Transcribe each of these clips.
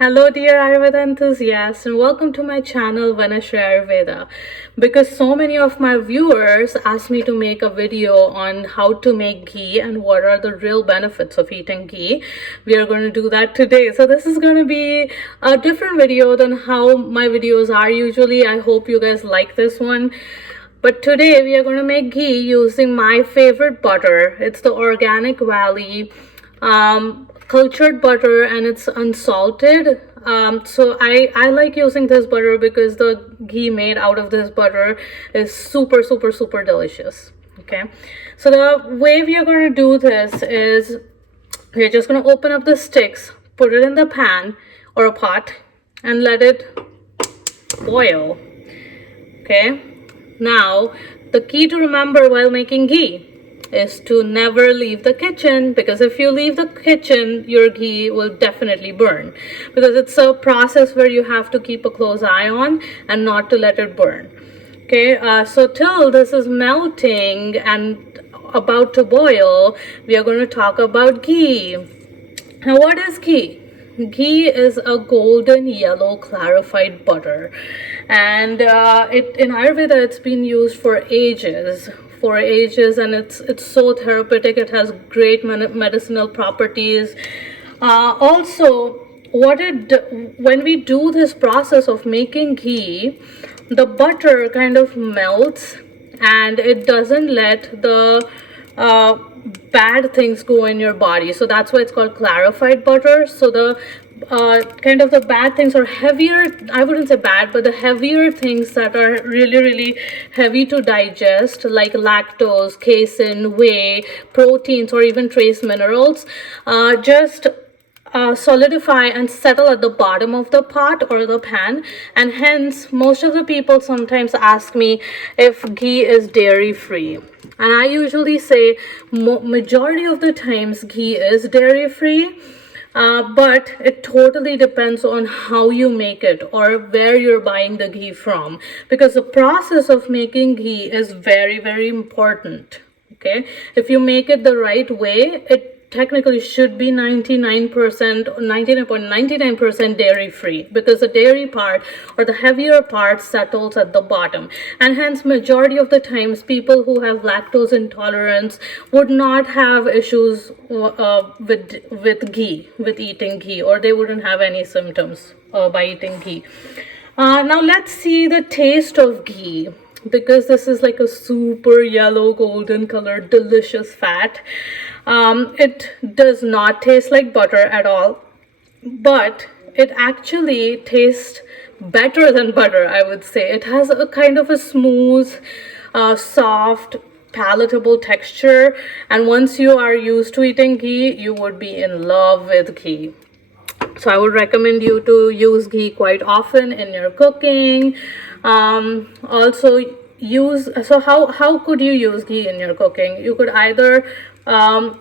Hello, dear Ayurveda enthusiasts, and welcome to my channel Vanashri Ayurveda. Because so many of my viewers asked me to make a video on how to make ghee and what are the real benefits of eating ghee, we are going to do that today. So this is going to be a different video than how my videos are usually. I hope you guys like this one. But today we are going to make ghee using my favorite butter. It's the Organic Valley cultured butter, and it's unsalted. So I like using this butter because the ghee made out of this butter is super delicious. Okay, so the way we are going to do this is we're just going to open up the sticks, put it in the pan or a pot, and let it boil. Okay, now the key to remember while making ghee is to never leave the kitchen, because if you leave the kitchen, your ghee will definitely burn, because it's a process where you have to keep a close eye on and not to let it burn. Okay, so till this is melting and about to boil, we are going to talk about ghee. Now, what is ghee? Ghee is a golden yellow clarified butter, and in Ayurveda it's been used for ages, and it's so therapeutic. It has great medicinal properties. Also, when we do this process of making ghee, the butter kind of melts and it doesn't let the bad things go in your body. So that's why it's called clarified butter. So the kind of the bad things, or heavier, I wouldn't say bad, but the heavier things that are really heavy to digest, like lactose, casein, whey, proteins, or even trace minerals, just solidify and settle at the bottom of the pot or the pan. And hence most of the people sometimes ask me if ghee is dairy free, and I usually say majority of the times ghee is dairy free. But it totally depends on how you make it or where you're buying the ghee from, because the process of making ghee is very important. Okay, if you make it the right way, it technically should be 99.99% dairy free, because the dairy part or the heavier part settles at the bottom, and hence majority of the times people who have lactose intolerance would not have issues with ghee, with eating ghee, or they wouldn't have any symptoms by eating ghee. Now let's see the taste of ghee, because this is like a super yellow golden colored delicious fat. It does not taste like butter at all, but it actually tastes better than butter, I would say. It has a kind of a smooth, soft, palatable texture, and once you are used to eating ghee, you would be in love with ghee. So I would recommend you to use ghee quite often in your cooking. Also use, so how could you use ghee in your cooking? You could either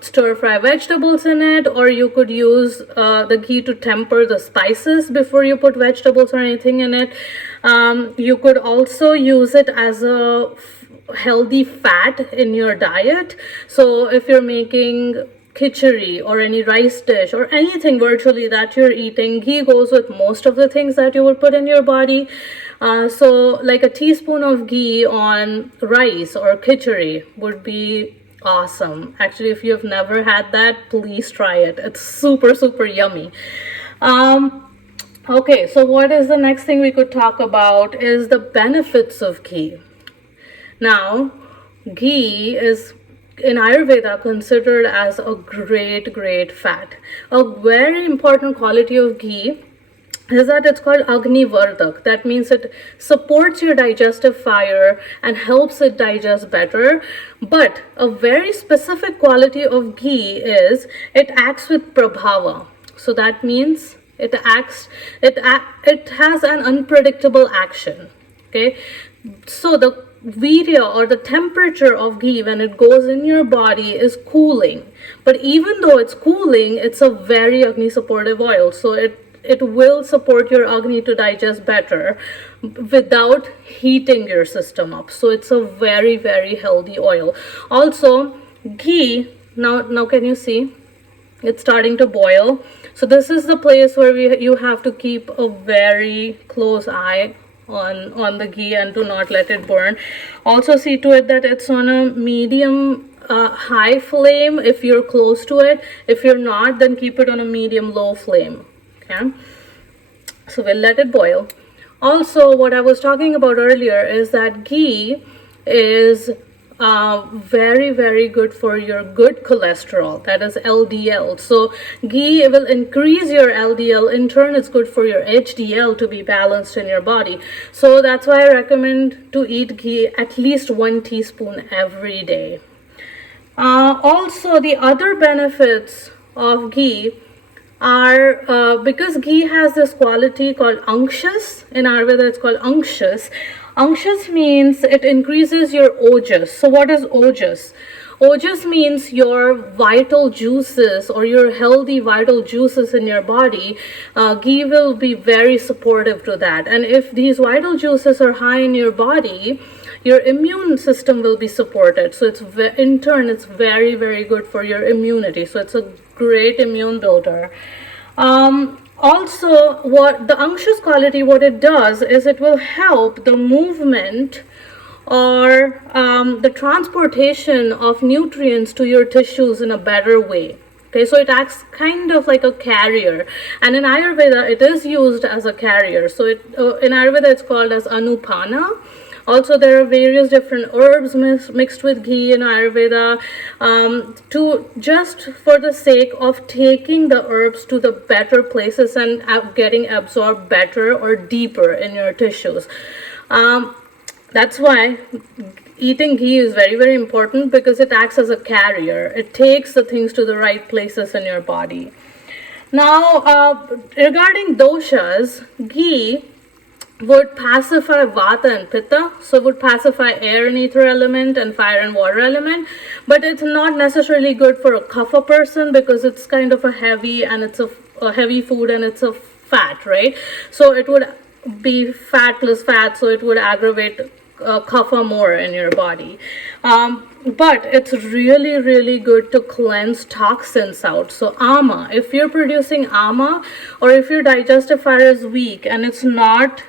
stir fry vegetables in it, or you could use the ghee to temper the spices before you put vegetables or anything in it. You could also use it as a healthy fat in your diet. So if you're making khichdi or any rice dish or anything virtually that you're eating, ghee goes with most of the things that you would put in your body. So like a teaspoon of ghee on rice or khichdi would be awesome. Actually, if you've never had that, please try it. It's super yummy. Okay, so what is the next thing we could talk about is the benefits of ghee. Now, ghee is in Ayurveda considered as a great fat. A very important quality of ghee is that it's called Agni Vardak. That means it supports your digestive fire and helps it digest better. But a very specific quality of ghee is it acts with prabhava. So that means it has an unpredictable action. Okay, so the virya or the temperature of ghee when it goes in your body is cooling, but even though it's cooling, it's a very Agni supportive oil, so it will support your Agni to digest better without heating your system up. So it's a very healthy oil. Also, ghee, now can you see? It's starting to boil. So this is the place where you have to keep a very close eye on the ghee and do not let it burn. Also see to it that it's on a medium high flame if you're close to it. If you're not, then keep it on a medium low flame. Okay, so we'll let it boil. Also, what I was talking about earlier is that ghee is very, very good for your good cholesterol, that is LDL. So ghee will increase your LDL. In turn, it's good for your HDL to be balanced in your body. So that's why I recommend to eat ghee at least 1 teaspoon every day. Also, the other benefits of ghee are because ghee has this quality called unctuous. In Ayurveda, it's called unctuous. Unctuous means it increases your ojas. So what is ojas? Ojas means your vital juices or your healthy vital juices in your body. Ghee will be very supportive to that. And if these vital juices are high in your body, your immune system will be supported. So it's in turn, it's very, very good for your immunity. So it's a great immune builder. Also, what the unctuous quality, what it does is it will help the movement or the transportation of nutrients to your tissues in a better way. Okay, so it acts kind of like a carrier, and in Ayurveda it is used as a carrier. So in Ayurveda it's called as anupana. Also, there are various different herbs mixed with ghee in Ayurveda to just for the sake of taking the herbs to the better places and getting absorbed better or deeper in your tissues. That's why eating ghee is very, very important, because it acts as a carrier. It takes the things to the right places in your body. Now, regarding doshas, ghee would pacify vata and pitta, so would pacify air and ether element and fire and water element, but it's not necessarily good for a kapha person because it's kind of a heavy, and it's a heavy food, and it's a fat, right? So it would be fat plus fat, so it would aggravate kapha more in your body. But it's really, really good to cleanse toxins out. So ama, if you're producing ama, or if your digestive fire is weak and it's not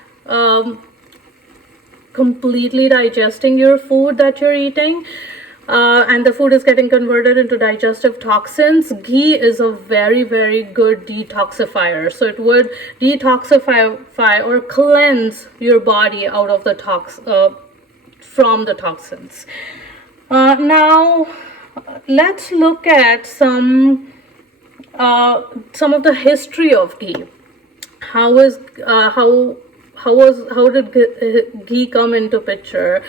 completely digesting your food that you're eating, and the food is getting converted into digestive toxins, ghee is a very, very good detoxifier. So it would detoxify or cleanse your body out of the from the toxins. Now let's look at some of the history of ghee. How did ghee come into picture?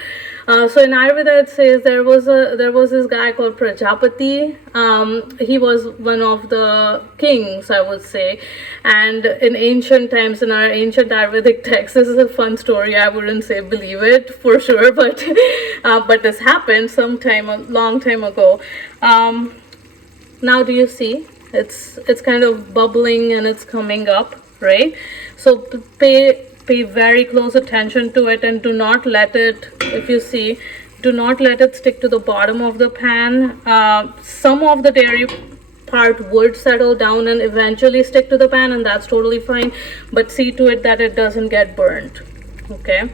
So in Ayurveda it says there was this guy called Prajapati. He was one of the kings, I would say, and in ancient times, in our ancient Ayurvedic texts, this is a fun story. I wouldn't say believe it for sure, but this happened sometime a long time ago. Now do you see? It's kind of bubbling and it's coming up, right? So pay very close attention to it, and do not let it, if you see, do not let it stick to the bottom of the pan. Some of the dairy part would settle down and eventually stick to the pan, and that's totally fine, but see to it that it doesn't get burnt. Okay.